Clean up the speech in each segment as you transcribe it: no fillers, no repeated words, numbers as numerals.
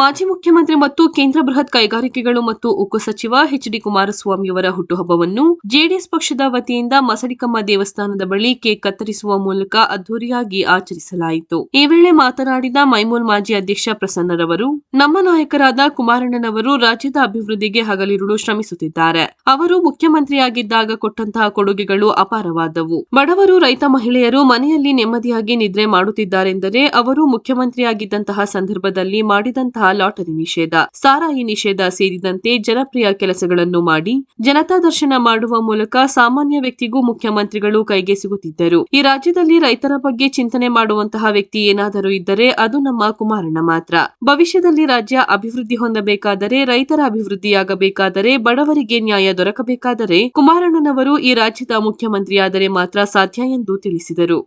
ಮಾಜಿ ಮುಖ್ಯಮಂತ್ರಿ ಮತ್ತು ಕೇಂದ್ರ ಬೃಹತ್ ಕೈಗಾರಿಕೆಗಳು ಮತ್ತು ಉಕ್ಕು ಸಚಿವ ಎಚ್.ಡಿ. ಕುಮಾರಸ್ವಾಮಿಯವರ ಹುಟ್ಟುಹಬ್ಬವನ್ನು ಜೆಡಿಎಸ್ ಪಕ್ಷದ ವತಿಯಿಂದ ಮಸಡಿಕಮ್ಮ ದೇವಸ್ಥಾನದ ಬಳಿ ಕೇಕ್ ಕತ್ತರಿಸುವ ಮೂಲಕ ಅದ್ದೂರಿಯಾಗಿ ಆಚರಿಸಲಾಯಿತು. ಈ ವೇಳೆ ಮಾತನಾಡಿದ ಮೈಮೂಲ್ ಮಾಜಿ ಅಧ್ಯಕ್ಷ ಪ್ರಸನ್ನರವರು, ನಮ್ಮ ನಾಯಕರಾದ ಕುಮಾರಣ್ಣನವರು ರಾಜ್ಯದ ಅಭಿವೃದ್ಧಿಗೆ ಹಗಲಿರುಳು ಶ್ರಮಿಸುತ್ತಿದ್ದಾರೆ. ಅವರು ಮುಖ್ಯಮಂತ್ರಿಯಾಗಿದ್ದಾಗ ಕೊಟ್ಟಂತಹ ಕೊಡುಗೆಗಳು ಅಪಾರವಾದವು. ಬಡವರು, ರೈತ ಮಹಿಳೆಯರು ಮನೆಯಲ್ಲಿ ನೆಮ್ಮದಿಯಾಗಿ ನಿದ್ರೆ ಮಾಡುತ್ತಿದ್ದಾರೆಂದರೆ ಅವರು ಮುಖ್ಯಮಂತ್ರಿಯಾಗಿದ್ದಂತಹ ಸಂದರ್ಭದಲ್ಲಿ ಮಾಡಿದಂತಹ ಲಾಟರಿ ನಿಷೇಧ, ಸಾರಾಯಿ ನಿಷೇಧ ಸೇರಿದಂತೆ ಜನಪ್ರಿಯ ಕೆಲಸಗಳನ್ನು ಮಾಡಿ ಜನತಾ ದರ್ಶನ ಮಾಡುವ ಮೂಲಕ ಸಾಮಾನ್ಯ ವ್ಯಕ್ತಿಗೂ ಮುಖ್ಯಮಂತ್ರಿಗಳು ಕೈಗೆ ಸಿಗುತ್ತಿದ್ದರು. ಈ ರಾಜ್ಯದಲ್ಲಿ ರೈತರ ಬಗ್ಗೆ ಚಿಂತನೆ ಮಾಡುವಂತಹ ವ್ಯಕ್ತಿ ಏನಾದರೂ ಇದ್ದರೆ ಅದು ನಮ್ಮ ಕುಮಾರಣ್ಣ ಮಾತ್ರ. ಭವಿಷ್ಯದಲ್ಲಿ ರಾಜ್ಯ ಅಭಿವೃದ್ಧಿ ಹೊಂದಬೇಕಾದರೆ, ರೈತರ ಅಭಿವೃದ್ಧಿಯಾಗಬೇಕಾದರೆ, ಬಡವರಿಗೆ ನ್ಯಾಯ ದೊರಕಬೇಕಾದರೆ ಕುಮಾರಣ್ಣನವರು ಈ ರಾಜ್ಯದ ಮುಖ್ಯಮಂತ್ರಿಯಾದರೆ ಮಾತ್ರ ಸಾಧ್ಯ ಎಂದು ತಿಳಿಸಿದರು.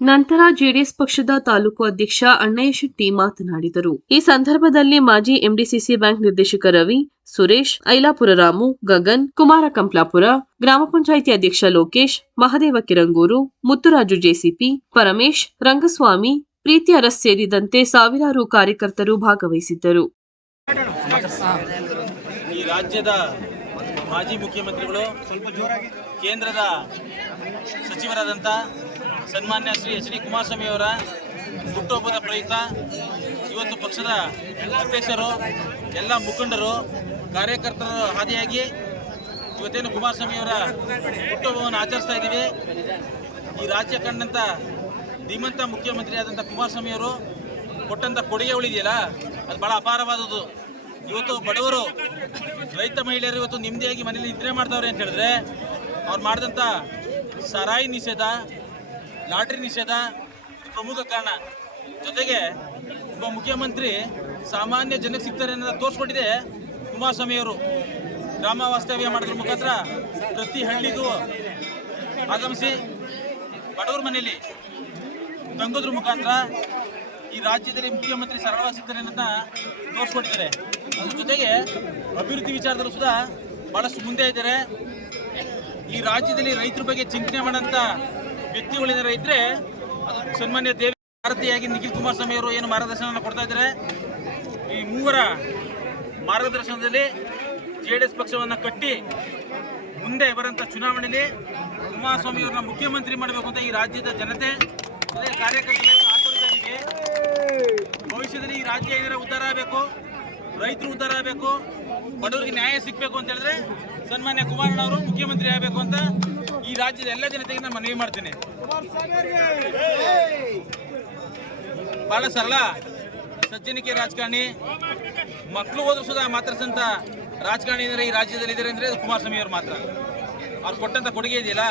ನಂತರ ಜೆಡಿಎಸ್ ಪಕ್ಷದ ತಾಲೂಕು ಅಧ್ಯಕ್ಷ ಅಣ್ಣಯ್ಯ ಶೆಟ್ಟಿ ಮಾತನಾಡಿದರು. ಈ ಸಂದರ್ಭದಲ್ಲಿ ಮಾಜಿ ಎಂಡಿಸಿಸಿ ಬ್ಯಾಂಕ್ ನಿರ್ದೇಶಕ ರವಿ, ಸುರೇಶ್, ಐಲಾಪುರ ರಾಮು, ಗಗನ್, ಕುಮಾರ ಕಂಪ್ಲಾಪುರ, ಗ್ರಾಮ ಪಂಚಾಯಿತಿ ಅಧ್ಯಕ್ಷ ಲೋಕೇಶ್, ಮಹದೇವ ಕಿರಂಗೂರು, ಮುತ್ತುರಾಜು ಜೆಸಿಪಿ, ಪರಮೇಶ್, ರಂಗಸ್ವಾಮಿ, ಪ್ರೀತಿ ಅರಸ್ ಸೇರಿದಂತೆ ಸಾವಿರಾರು ಕಾರ್ಯಕರ್ತರು ಭಾಗವಹಿಸಿದ್ದರು. ಈ ರಾಜ್ಯದ ಮಾಜಿ ಮುಖ್ಯಮಂತ್ರಿಗಳು, ಕೇಂದ್ರದ ಸಚಿವರಾದಂಥ ಸನ್ಮಾನ್ಯ ಶ್ರೀ ಎಚ್.ಡಿ. ಕುಮಾರಸ್ವಾಮಿ ಅವರ ಹುಟ್ಟುಹಬ್ಬದ ಪ್ರಯುಕ್ತ ಇವತ್ತು ಪಕ್ಷದ ಅಧ್ಯಕ್ಷರು, ಎಲ್ಲ ಮುಖಂಡರು, ಕಾರ್ಯಕರ್ತರ ಹಾದಿಯಾಗಿ ಇವತ್ತೇನು ಕುಮಾರಸ್ವಾಮಿ ಅವರ ಹುಟ್ಟುಹಬ್ಬವನ್ನು ಆಚರಿಸ್ತಾ ಇದ್ದೀವಿ. ಈ ರಾಜ್ಯ ಕಂಡಂಥ ಧೀಮಂತ ಮುಖ್ಯಮಂತ್ರಿ ಆದಂಥ ಕುಮಾರಸ್ವಾಮಿ ಅವರು ಕೊಟ್ಟಂಥ ಕೊಡುಗೆಗಳಿದೆಯಲ್ಲ, ಅದು ಭಾಳ ಅಪಾರವಾದದ್ದು. ಇವತ್ತು ಬಡವರು, ರೈತ ಮಹಿಳೆಯರು ಇವತ್ತು ನೆಮ್ಮದಿಯಾಗಿ ಮನೇಲಿ ನಿದ್ರೆ ಮಾಡ್ತಾವ್ರೆ ಅಂತ ಹೇಳಿದ್ರೆ ಅವ್ರು ಮಾಡಿದಂಥ ಸಾರಾಯಿ ನಿಷೇಧ, ಲಾಟ್ರಿ ನಿಷೇಧ ಪ್ರಮುಖ ಕಾರಣ. ಜೊತೆಗೆ ಒಬ್ಬ ಮುಖ್ಯಮಂತ್ರಿ ಸಾಮಾನ್ಯ ಜನಕ್ಕೆ ಸಿಗ್ತಾರೆ ಅನ್ನೋದು ತೋರಿಸ್ಕೊಟ್ಟಿದೆ ಕುಮಾರಸ್ವಾಮಿಯವರು. ಗ್ರಾಮ ವಾಸ್ತವ್ಯ ಮಾಡೋದ್ರ ಮುಖಾಂತರ ಪ್ರತಿ ಹಳ್ಳಿಗೂ ಆಗಮಿಸಿ ಬಡವರ ಮನೆಯಲ್ಲಿ ತಂಗೋದ್ರ ಮುಖಾಂತರ ಈ ರಾಜ್ಯದಲ್ಲಿ ಮುಖ್ಯಮಂತ್ರಿ ಸರಳವಾಗಿ ಸಿಗ್ತಾರೆ ಅನ್ನೋದನ್ನ ತೋರಿಸ್ಕೊಟ್ಟಿದ್ದಾರೆ. ಅದ್ರ ಜೊತೆಗೆ ಅಭಿವೃದ್ಧಿ ವಿಚಾರದಲ್ಲೂ ಸುಧಾ ಭಾಳಷ್ಟು ಮುಂದೆ ಇದ್ದಾರೆ. ಈ ರಾಜ್ಯದಲ್ಲಿ ರೈತರ ಬಗ್ಗೆ ಚಿಂತನೆ ಮಾಡೋಂಥ ವ್ಯಕ್ತಿಗಳಿದ್ದಾರೆ ಇದ್ರೆ ಅದು ಸನ್ಮಾನ್ಯ ಭಾರತೀಯಾಗಿ ನಿಖಿಲ್ ಕುಮಾರಸ್ವಾಮಿ ಅವರು ಏನು ಮಾರ್ಗದರ್ಶನ ಕೊಡ್ತಾ ಇದ್ದಾರೆ. ಈ ಮೂವರ ಮಾರ್ಗದರ್ಶನದಲ್ಲಿ ಜೆಡಿಎಸ್ ಪಕ್ಷವನ್ನು ಕಟ್ಟಿ ಮುಂದೆ ಬರೋಂಥ ಚುನಾವಣೆಯಲ್ಲಿ ಕುಮಾರಸ್ವಾಮಿ ಅವ್ರನ್ನ ಮುಖ್ಯಮಂತ್ರಿ ಮಾಡಬೇಕು ಅಂತ ಈ ರಾಜ್ಯದ ಜನತೆ ಕಾರ್ಯಕರ್ತರಿಗೆ ಆತೋರಿಸಿದ್ದೀವಿ. ಭವಿಷ್ಯದಲ್ಲಿ ಈ ರಾಜ್ಯ ಏನಾರ ಉದ್ಧಾರ ಆಗಬೇಕು, ರೈತರು ಉದ್ಧಾರ ಆಗಬೇಕು, ಬಡವರಿಗೆ ನ್ಯಾಯ ಸಿಗಬೇಕು ಅಂತ ಹೇಳಿದ್ರೆ ಸನ್ಮಾನ್ಯ ಕುಮಾರಣ್ಣ ಅವರು ಮುಖ್ಯಮಂತ್ರಿ ಆಗಬೇಕು ಅಂತ ಈ ರಾಜ್ಯದ ಎಲ್ಲ ಜನತೆಗೆ ನಾನು ಮನವಿ ಮಾಡ್ತೇನೆ. ಬಹಳ ಸರಳ, ಸಜ್ಜನಿಕೆ ರಾಜಕಾರಣಿ, ಮಕ್ಕಳು ಹೋದ್ರು ಸುಧಾ ಮಾತಾಡ್ಸಂತ ರಾಜಕಾರಣಿ ಈ ರಾಜ್ಯದಲ್ಲಿ ಇದ್ದಾರೆ ಅಂದರೆ ಕುಮಾರಸ್ವಾಮಿ ಅವರು ಮಾತ್ರ. ಅವ್ರು ಕೊಟ್ಟಂತ ಕೊಡುಗೆ ಇದೆಯಲ್ಲ,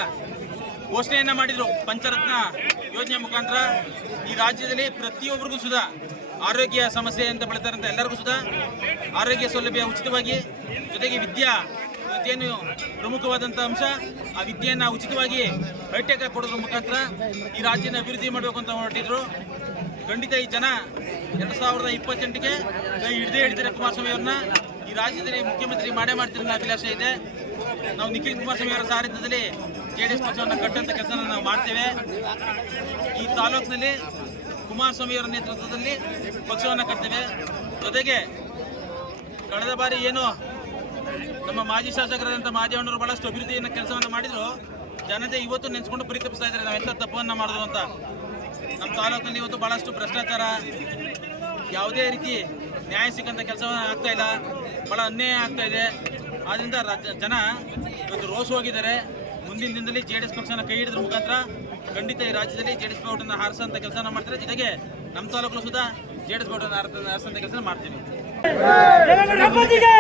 ಘೋಷಣೆಯನ್ನ ಮಾಡಿದ್ರು ಪಂಚರತ್ನ ಯೋಜನೆ ಮುಖಾಂತರ ಈ ರಾಜ್ಯದಲ್ಲಿ ಪ್ರತಿಯೊಬ್ಬರಿಗೂ ಸುಧಾ ಆರೋಗ್ಯ ಸಮಸ್ಯೆ ಅಂತ ಬಳತಾರಂತ ಎಲ್ಲರಿಗೂ ಸುಧಾ ಆರೋಗ್ಯ ಸೌಲಭ್ಯ ಉಚಿತವಾಗಿ, ಜೊತೆಗೆ ವಿದ್ಯಾ ಏನು ಪ್ರಮುಖವಾದಂಥ ಅಂಶ, ಆ ವಿದ್ಯೆಯನ್ನು ಉಚಿತವಾಗಿ ಹೈಟೆಕ್ ಕೊಡೋದ್ರ ಮುಖಾಂತರ ಈ ರಾಜ್ಯನ ಅಭಿವೃದ್ಧಿ ಮಾಡಬೇಕು ಅಂತ ಹೊರಟಿದ್ರು. ಖಂಡಿತ ಈ ಜನ 2028ಗೆ ಕೈ ಹಿಡಿದಿದ್ದಾರೆ ಕುಮಾರಸ್ವಾಮಿ ಅವ್ರನ್ನ. ಈ ರಾಜ್ಯದಲ್ಲಿ ಮುಖ್ಯಮಂತ್ರಿ ಮಾಡೇ ಮಾಡ್ತಿರೋ ಅಭಿಲಾಷೆ ಇದೆ. ನಾವು ನಿಖಿಲ್ ಕುಮಾರಸ್ವಾಮಿ ಅವರ ಸಾರಥ್ಯದಲ್ಲಿ ಜೆಡಿಎಸ್ ಪಕ್ಷವನ್ನು ಕಟ್ಟಂತ ಕೆಲಸ ನಾವು ಮಾಡ್ತೇವೆ. ಈ ತಾಲೂಕಿನಲ್ಲಿ ಕುಮಾರಸ್ವಾಮಿ ಅವರ ನೇತೃತ್ವದಲ್ಲಿ ಪಕ್ಷವನ್ನು ಕಟ್ತೇವೆ. ಜೊತೆಗೆ ಕಳೆದ ಬಾರಿ ಏನು ನಮ್ಮ ಮಾಜಿ ಶಾಸಕರಾದಂಥ ಮಾದೇವಣ್ಣವರು ಬಹಳಷ್ಟು ಅಭಿವೃದ್ಧಿಯನ್ನು ಕೆಲಸವನ್ನು ಮಾಡಿದ್ರು, ಜನತೆ ಇವತ್ತು ನೆನೆಸ್ಕೊಂಡು ಪರಿತಪಿಸ್ತಾ ಇದ್ದಾರೆ ನಾವೆಂಥ ತಪ್ಪನ್ನು ಮಾಡಿದ್ರು ಅಂತ. ನಮ್ಮ ತಾಲೂಕಿನಲ್ಲಿ ಇವತ್ತು ಬಹಳಷ್ಟು ಭ್ರಷ್ಟಾಚಾರ, ಯಾವುದೇ ರೀತಿ ನ್ಯಾಯ ಸಿಕ್ಕಂಥ ಕೆಲಸವನ್ನು ಆಗ್ತಾ ಇಲ್ಲ, ಭಾಳ ಅನ್ಯಾಯ ಆಗ್ತಾ ಇದೆ. ಆದ್ದರಿಂದ ಜನ ಇವತ್ತು ರೋಷವಾಗಿದ್ದಾರೆ. ಮುಂದಿನ ದಿನದಲ್ಲಿ ಜೆಡಿಎಸ್ ಪಕ್ಷನ ಕೈ ಹಿಡಿದ್ರ ಮುಖಾಂತರ ಖಂಡಿತ ಈ ರಾಜ್ಯದಲ್ಲಿ ಜೆಡಿಎಸ್ ಪಕ್ಷವನ್ನು ಹಾರಿಸೋಂಥ ಕೆಲಸನ ಮಾಡ್ತಾರೆ. ಜೊತೆಗೆ ನಮ್ಮ ತಾಲೂಕು ಸುಧಾ ಜೆಡಿಎಸ್ ಪಕ್ಷವನ್ನು ಹಾರಿಸೋಂಥ ಕೆಲಸ ಮಾಡ್ತೀವಿ. ಪ್ರಧಾನಿಗೆ